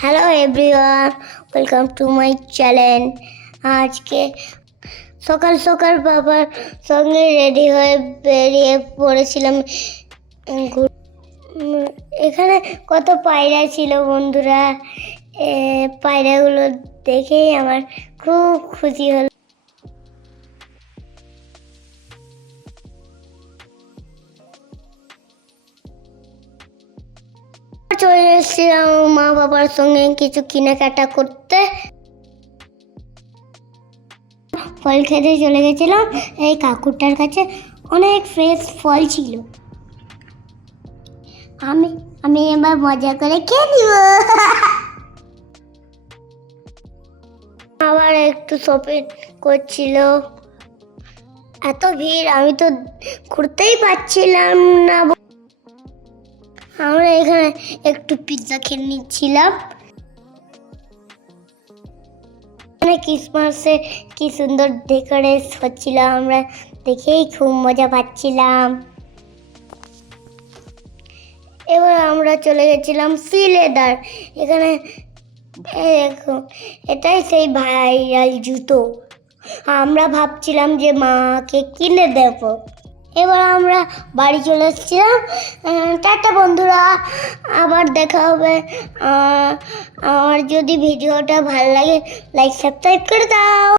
Hello everyone, welcome to my channel. আজকে সকাল সকাল বাবার সঙ্গে রেডি হয়ে বেরিয়ে পড়েছিলাম। এখানে কত পায়রা ছিল বন্ধুরা। পায়রাগুলো দেখেই আমার খুব খুশি হলো। চলে এসেছিলাম মা বাবার সঙ্গে কিছু কেনাকাটা করতে। ফল খেতে চলে গেছিলাম। এই কাকুরটার কাছে অনেক ফ্রেশ ফল ছিল। আমি আমি এবার মজা করে খেয়ে নিব। আবার একটু শপিং করছিল। এত ভিড়, আমি তো ঘুরতেই পারছিলাম না। আমরা এখানে একটু পিৎজা খেয়ে নিচ্ছিলাম। ক্রিসমাসে কি সুন্দর ডেকোরেট হচ্ছিল, আমরা দেখেই খুব মজা পাচ্ছিলাম। এবার আমরা চলে গেছিলাম সিলেদার। এখানে দেখো, এটাই সেই ভাইরাল জুতো। আমরা ভাবছিলাম যে মাকে কিনে দেব। এবার আমরা বাড়ি চলে এসেছিলাম। টাটা বন্ধুরা, আবার দেখা হবে। আমার যদি ভিডিওটা ভালো লাগে লাইক সাবস্ক্রাইব করে দাও।